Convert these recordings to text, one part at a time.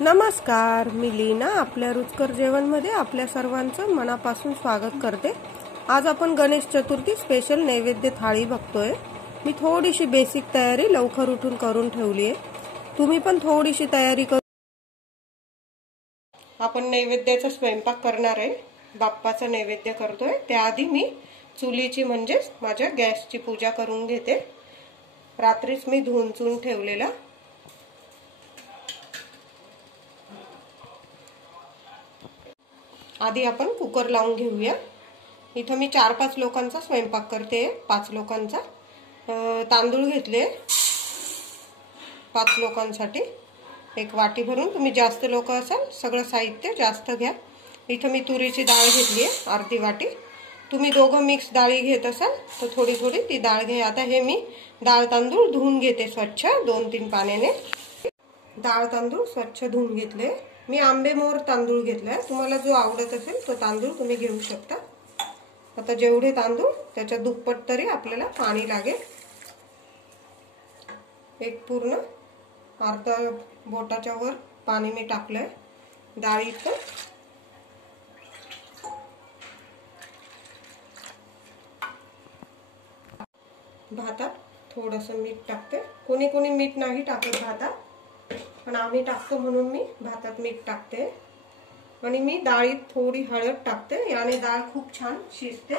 नमस्कार, मी लीना आपल्या रुचकर जेवणमध्ये आपल्या सर्वांचं मनापासून स्वागत करते। आज आपण गणेश चतुर्थी स्पेशल नैवेद्य थाळी बघतोय। मी थोडीशी बेसिक तयारी लवकर उठून करून ठेवली आहे। तुम्ही पण थोडीशी तयारी करू। आपण नैवेद्याचा स्वयंपाक करणार आहे। बाप्पाचा नैवेद्य करतोय। त्याआधी मी चुलीची म्हणजे माझ्या गॅसची पूजा करून घेते। रात्रीच मी धुवून चुन ठेवलेला। आधी आपण कुकर लावून घेऊया। इथं मी 4-5 लोकांचा स्वयंपाक करते। 5 लोकांचा तांदूळ घेतले 5 लोकांसाठी। एक वाटी भरून, तुम्ही जास्त लोक असाल सगळं साहित्य जास्त घ्या। इथं मी तुरीची डाळ घेतली आहे अर्धी वाटी। तुम्ही दोघं मिक्स डाळी घेत असाल तर थोडी थोडी ती डाळ घ्या। आता हे मी डाळ तांदूळ धुवून घेते स्वच्छ 2-3 पाण्याने। डाळ तांदूळ स्वच्छ धुवून घेतले। मी आंबेमोहर तांदूळ घेतलाय। तुम्हाला जो आवडत असेल तो तांदूळ तुम्ही घेऊ शकता। आता जेवढे तांदूळ त्याच्या दुप्पट तरी आपल्याला पाणी लागेल। एक पूर्ण अर्धा बोटाच्या वर पाणी मी टाकलंय डाळीचं। भातात थोडंसं मीठ टाकते। कोणी कोणी मीठ नाही टाकत भातात, पण आम्ही टाकतो म्हणून मी भातात मीठ टाकते। आणि मी डाळीत थोडी हळद टाकते, याने डाळ खूप छान शिजते।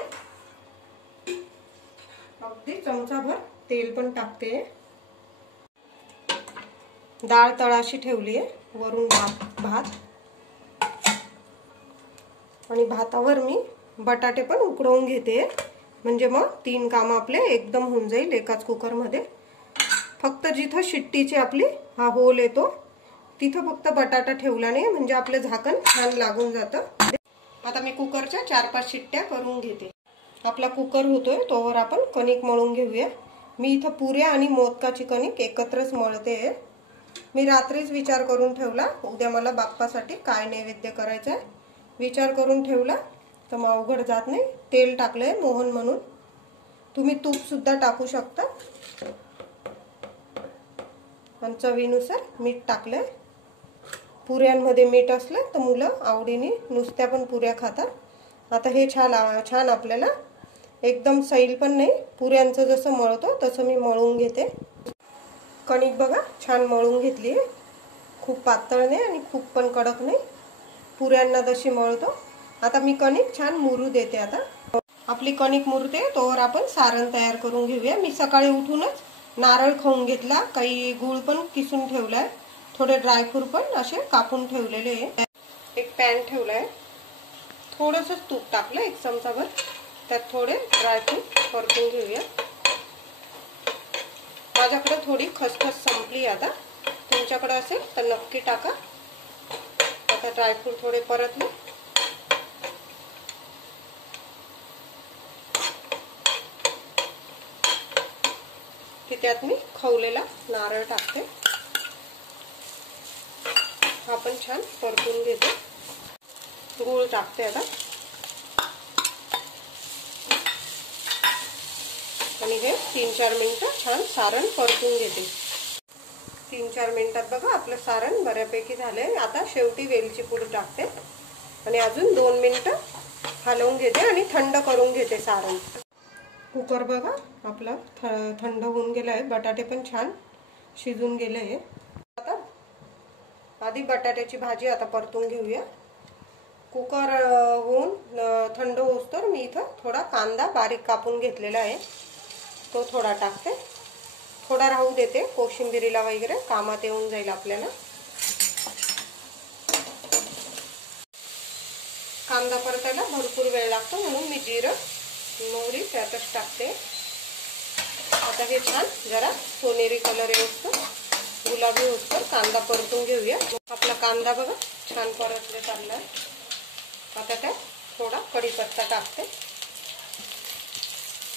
अगदी चमचाभर तेल पण टाकते। डाळ तळाशी ठेवली आहे, वरून भात आणि भातावर मी बटाटे पण उकडवून घेते। म्हणजे मग 3 काम आपले एकदम होऊन जाईल एकाच कुकर मध्ये। फक्त जिथं शिट्टीची आपली हा होल येतो तिथं फक्त बटाटा ठेवला नाही, म्हणजे आपलं झाकण छान लागून जातं। आता मी कुकरच्या 4-5 शिट्ट्या करून घेते। आपला कुकर होतोय तोवर आपण कणिक मळून घेऊया। मी इथं पुऱ्या आणि मोदकाची कणिक एकत्रच मळते। मी रात्रीच विचार करून ठेवला उद्या मला बाप्पासाठी काय नैवेद्य करायचा आहे। विचार करून ठेवला तर मग अवघड जात नाही। तेल टाकलंय मोहन म्हणून, तुम्ही तूप सुद्धा टाकू शकता। आणि चवीनुसार मीठ टाकलंय। पुऱ्यांमध्ये मीठ असलं तर मुलं आवडीने नुसत्या पण पुऱ्या खातात। आता हे छान आपल्याला एकदम सैल पण नाही, पुऱ्यांचं जसं मळतो तसं मी मळून घेते। कणिक बघा छान मळून घेतली आहे। खूप पातळ नाही आणि खूप पण कडक नाही, पुऱ्यांना जशी मळतो। आता मी कणिक छान मुरू देते। आता आपली कणिक मुरते तोवर आपण सारण तयार करून घेऊया। मी सकाळी उठूनच नारळ खाऊन घेतला, काही गूळ पण किसून ठेवलाय, थोडे ड्रायफ्रूट पण असे कापून ठेवलेले आहे। एक पॅन ठेवलाय, थोडंसं तूप टाकलं 1 चमचाभर, त्यात थोडे ड्रायफ्रूट परतून घेऊया। माझ्याकडे थोडी खसखस संपली, आता तुमच्याकडे असेल तर नक्की टाका। आता ड्रायफ्रूट थोडे परतले की त्यात मी खवलेला नारळ टाकते। आपण छान परतून घेते। गूळ टाकते आता आणि हे 3-4 मिनिटं छान सारण परतून घेते। 3-4 मिनिटात बघा आपलं सारण बऱ्यापैकी झालंय। आता शेवटी वेलची पूड टाकते आणि अजून 2 मिनिटं हलवून घेते आणि थंड करून घेते सारण। कुकर बघा आपला थंड होऊन गेलाय, बटाटे पण छान शिजून गेले। आता आधी बटाट्याची भाजी आता परतून घेऊया। कुकर होऊन थंड होऊस्तर मी इथं थोडा कांदा बारीक कापून घेतलेला आहे, तो थोडा टाकते। थोडा राहू देते, कोशिंबिरीला वगैरे कामात येऊन जाईल आपल्याला। कांदा परतायला भरपूर वेळ लागतो म्हणून मी जिरं मोहरी त्यातच टाकते। आता हे छान जरा सोनेरी कलर येऊस्तर, गुलाबी होऊस्तर कांदा परतून घेऊया। आपला कांदा बघा छान परतले चाललाय। आता त्यात थोडा कढीपत्ता टाकते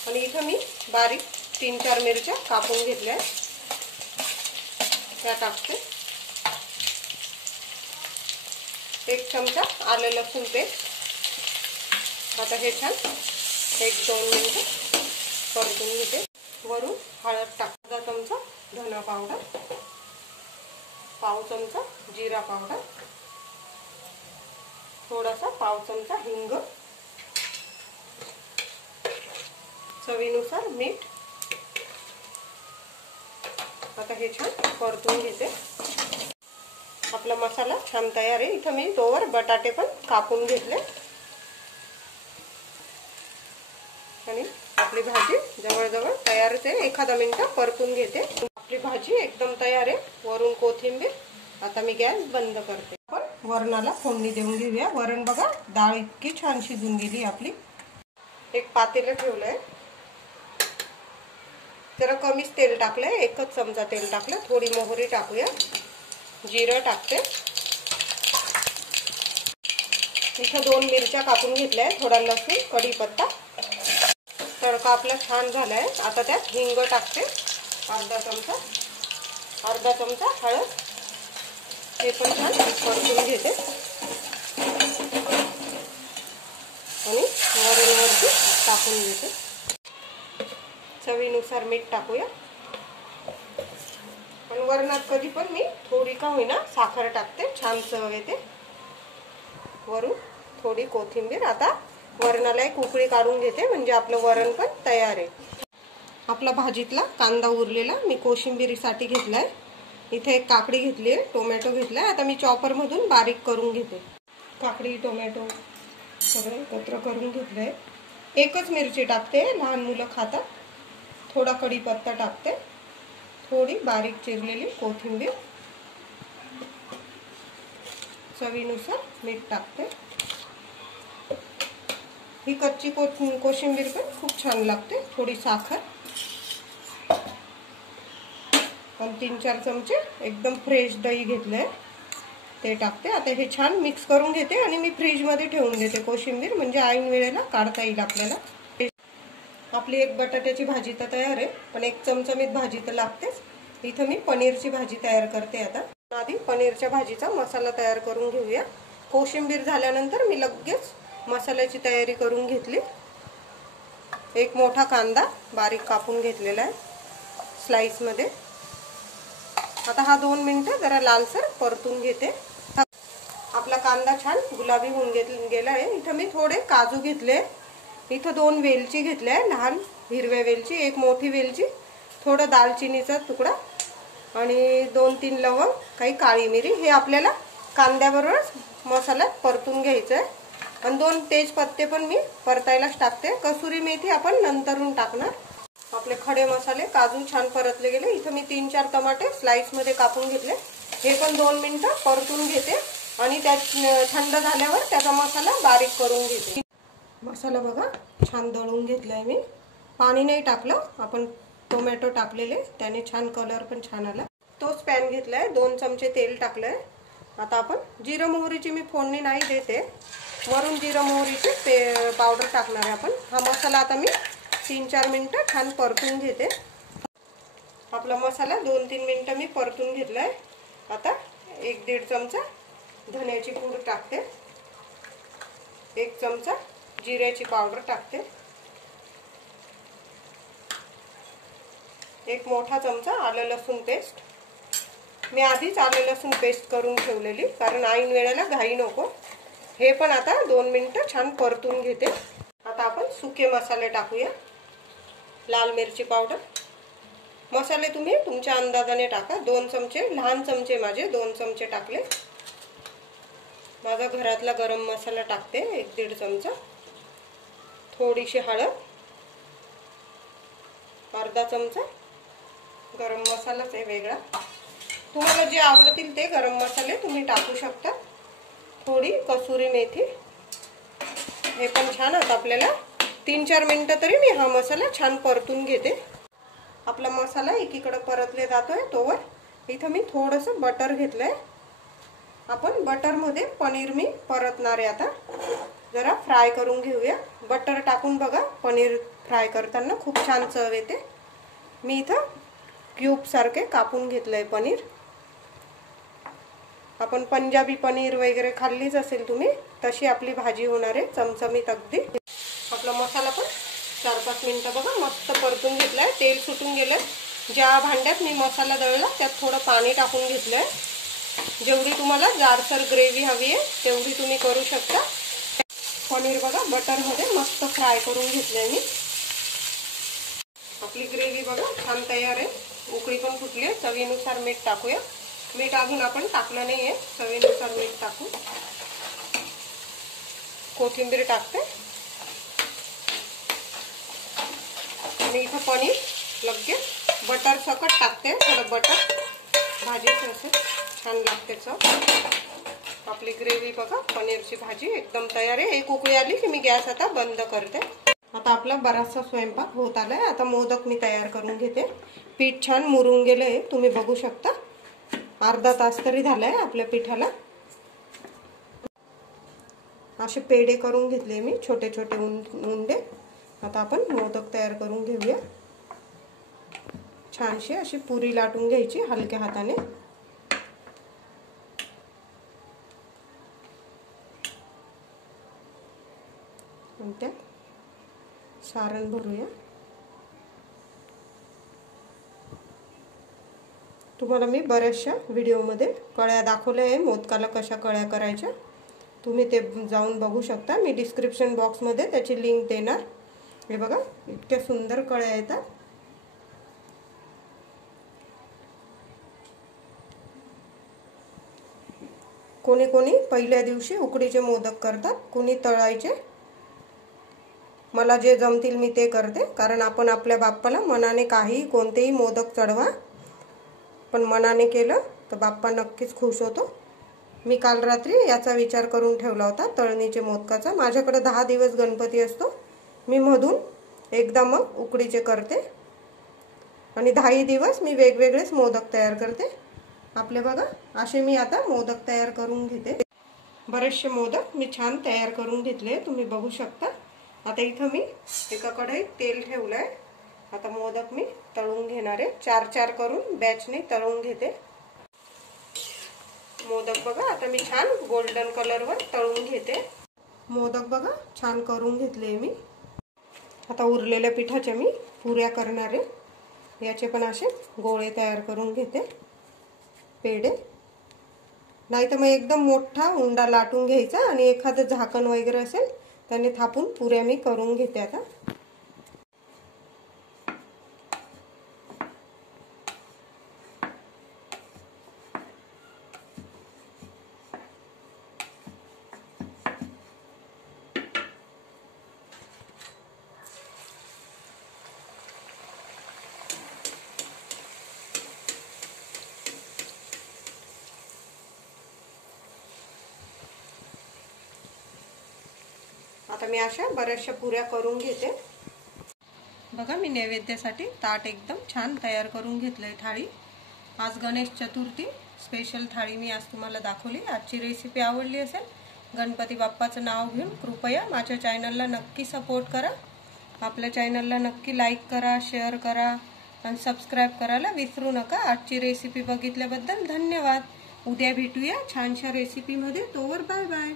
आणि इथं मी बारीक 3-4 मिरच्या कापून घेतल्या त्या टाकते। 1 चमचा आलं लसूण पेस्ट। आता हे छान 1-2 मिनिटं परतून घेते। वरून हळद टाकते, 1 चमचा धना पावडर, पाव चमचा जिरा पावडर, थोडासा पाव चमचा हिंग, चवीनुसार मीठ। आता हे छान परतून घेते। आपला मसाला छान तयार आहे। इथं मी तोवर बटाटे पण कापून घेतले आणि आपली भाजी जवळजवळ तयारच आहे। एखादा मिनिट परतून घेते। आपली भाजी एकदम तयार आहे। वरून कोथिंबीर। आता मी गॅस बंद करते। आपण वरणाला फोडणी देऊन घेऊया। वरण बघा, डाळ इतकी छान शिजून गेली आपली। एक पातेलं ठेवलंय, जरा कमीच तेल टाकलंय, 1 चमचा तेल टाकलं। थोडी मोहरी टाकूया, जिरं टाकते। इथं 2 मिरच्या कापून घेतल्या, थोडा लसूण, कढीपत्ता। तडका आपला छान झालाय। आता त्यात हिंग टाकते, अर्धा चमचा हळद। हे पण छान परतून घेते आणि वरणवरती टाकून घेते। चवीनुसार मीठ टाकूया। पण वरणात कधी पण मी थोडी का होईना साखर टाकते, छान चव येते। वरून थोडी कोथिंबीर। आता वरणाला एक उकळी काढून घेते, म्हणजे आपलं वरण पण तयार आहे। आपला भाजीतला कांदा उरलेला मी कोशिंबिरीसाठी घेतलाय। इथे एक काकडी घेतली आहे, टोमॅटो घेतलाय। आता मी चॉपर मधून बारीक करून घेते। काकडी टोमॅटो सगळं एकत्र करून घेतलंय। 1च मिरची टाकते, लहान मुलं खातात। थोडा कढीपत्ता टाकते, थोडी बारीक चिरलेली कोथिंबीर, चवीनुसार मीठ टाकते। ही कच्ची कोशिंबीर पण खूप छान लागते। थोडी साखर आणि 3-4 चमचे एकदम फ्रेश दही घेतलंय, ते टाकते। आता हे छान मिक्स करून घेते आणि मी फ्रीज मध्ये ठेवून देते कोशिंबीर, म्हणजे ऐन वेळेला काढता येईल आपल्याला। आपली एक बटाट्याची भाजी तर तयार आहे, पण 1 चमचमीत भाजी तर लागतेच। इथं मी पनीरची भाजी तयार करते। आता आधी पनीरच्या भाजीचा मसाला तयार करून घेऊया। कोशिंबीर झाल्यानंतर मी लगेच मसाल्याची तयारी करून घेतली। एक मोठा कांदा बारीक कापून घेतलेला आहे स्लाइस मध्ये। आता हा 2 मिनिटं जरा लालसर परतून घेते। आपला कांदा छान गुलाबी होऊन गेला आहे। इथं मी थोडे काजू घेतले, इथं 2 वेलची घेतल्या, लहान हिरव्या वेलची, 1 मोठी वेलची, थोडं दालचिनीचा तुकडा आणि 2-3 लवंग, काही काळी मिरी। हे आपल्याला कांद्याबरोबरच मसाल्यात परतून घ्यायचं आहे। आणि 2 तेजपत्ते पण मी परतायलाच टाकते। कसुरी मेथी आपण नंतरून टाकणार। आपले खडे मसाले, काजू छान परतले गेले। इथं मी 3-4 टमाटे स्लाइस मध्ये कापून घेतले, हे पण 2 मिनिटं परतून घेते आणि त्यात थंड झाल्यावर त्याचा मसाला बारीक करून घेते। मसाला बघा छान दळून घेतलाय मी, पाणी नाही टाकलं, आपण टोमॅटो टाकलेले, त्याने छान कलर पण छान आला। तोच पॅन घेतलाय, 2 चमचे तेल टाकलंय। आता आपण जिरं मोहरीची मी फोडणी नाही देते, वरून जिरं मोहरीची पावडर टाकणार आहे आपण। हा मसाला आता मी 3-4 मिनिटं छान परतून घेते। आपला मसाला 2-3 मिनिटं मी परतून घेतलाय। आता 1-1.5 चमचा धन्याची पूड टाकते, 1 चमचा जिऱ्याची पावडर टाकते, 1 मोठा चमचा आलं लसूण पेस्ट। मी आधीच आलं लसूण पेस्ट करून ठेवलेली, कारण ऐन वेळेला घाई नको। हे पण आता 2 मिनिटं छान परतून घेते। आता आपण सुके मसाले टाकूया। लाल मिरची पावडर, मसाले तुम्ही तुमच्या अंदाजाने टाका। 2 चमचे, लहान चमचे माझे 2 चमचे टाकले। माझा घरातला गरम मसाला टाकते 1-1.5 चमचा, थोडीशी हळद, अर्धा चमचा गरम मसालाच आहे वेगळा। तुम्हाला जे आवडतील ते गरम मसाले तुम्ही टाकू शकता। थोडी कसुरी मेथी। हे पण छान आता आपल्याला 3-4 मिनिटं तरी मी हा मसाला छान परतून घेते। आपला मसाला एकीकडे परतले जातोय तोवर इथं मी थोडंसं बटर घेतलंय। आपण बटर मध्ये पनीर मी परतणार आहे। आता जरा फ्राय करून घेऊया। बटर टाकून बघा, पनीर फ्राय करताना खूप छान चव येते। मी इथं क्यूब सारखे कापून घेतलंय पनीर। आपण पंजाबी पनीर वगैरे खाल्लीच असेल तुम्ही, तशी आपली भाजी होणार आहे, चमचमीत अगदी। आपला मसाला पण 4-5 मिनिटं बघा मस्त परतून घेतलाय, तेल सुटून गेलंय। ज्या भांड्यात मी मसाला दळला त्यात थोडं पाणी टाकून घेतलंय जेवढी तुम्हाला जाडसर ग्रेव्ही हवी आहे तेवढी तुम्ही करू शकता। पनीर बघा बटरमध्ये मस्त फ्राय करून घेतले मी। आपली ग्रेव्ही बघा छान तयार आहे, उकळी पण फुटली आहे। चवीनुसार मीठ टाकूया, मीठ अजून आपण टाकलं नाही आहे, चवीनुसार मीठ टाकू। कोथिंबीर टाकते आणि इथं पनीर लगेच बटर सकट टाकते, थोडं बटर भाजीचं असं छान लागते चव। आपली ग्रेव्ही बघा पनीरची भाजी एकदम तयार आहे। एक उकळी आली की मी गॅस आता बंद करते। आता आपला बराचसा स्वयंपाक होत आलाय। आता मोदक मी तयार करून घेते। पीठ छान मुरून गेलंय, तुम्ही बघू शकता। अर्धा तास तरी झालाय आपल्या पिठाला। असे पेढे करून घेतले मी, छोटे छोटे उंडे। आता आपण मोदक तयार करून घेऊया। छानशी अशी पुरी लाटून घ्यायची हलक्या हाताने। त्यात सारण भरूया। तुम्हाला मी बऱ्याचशा व्हिडिओमध्ये कळ्या दाखवल्या आहे, मोदकाला कशा कळ्या करायच्या, तुम्ही ते जाऊन बघू शकता। मी डिस्क्रिप्शन बॉक्समध्ये त्याची लिंक देणार। हे बघा इतक्या सुंदर कळ्या येतात। कोणी कोणी पहिल्या दिवशी उकडीचे मोदक करतात, कोणी तळायचे। मला जे जमतील मी ते करते, कारण आपण आपल्या बाप्पाला मनाने काही कोणतेही मोदक चढवा, पण मनाने केलं तर बाप्पा नक्कीच खुश होतो। मी काल रात्री याचा विचार करून ठेवला होता तळणीचे मोदकाचा। माझ्याकडे 10 दिवस गणपती असतो, मी मधून एकदा मग उकडीचे करते आणि 10 दिवस मी वेगवेगळेच मोदक तयार करते। आपले बघा असे मी आता मोदक तयार करून घेते। बरेचसे मोदक मी छान तयार करून घेतले, तुम्ही बघू शकता। आता इथं मी एका कढईत तेल ठेवलंय। आता मोदक मी तळून घेणार आहे, 4-4 करून बॅचने तळून घेते। मोदक बघा आता मी छान गोल्डन कलरवर तळून घेते। मोदक बघा छान करून घेतले मी। आता उरलेल्या पिठाच्या मी पुऱ्या करणार आहे। याचे पण असे गोळे तयार करून घेते, पेढे। नाही तर मग एकदम मोठा उंडा लाटून घ्यायचा आणि एखादं झाकण वगैरे असेल त्याने थापून पुऱ्या मी करून घेते आता। आता मी अशा बऱ्याचशा पुऱ्या करून घेते। बघा मी नैवेद्यासाठी ताट एकदम छान तयार करून घेतलंय, थाळी। आज गणेश चतुर्थी स्पेशल थाळी मी आज तुम्हाला दाखवली। आजची रेसिपी आवडली असेल, गणपती बाप्पाचं नाव घेऊन कृपया माझ्या चॅनलला नक्की सपोर्ट करा। आपल्या चॅनलला नक्की लाईक करा, शेअर करा आणि सबस्क्राइब करायला विसरू नका। आजची रेसिपी बघितल्याबद्दल धन्यवाद। उद्या भेटूया छानशा रेसिपीमध्ये, तोवर बाय बाय।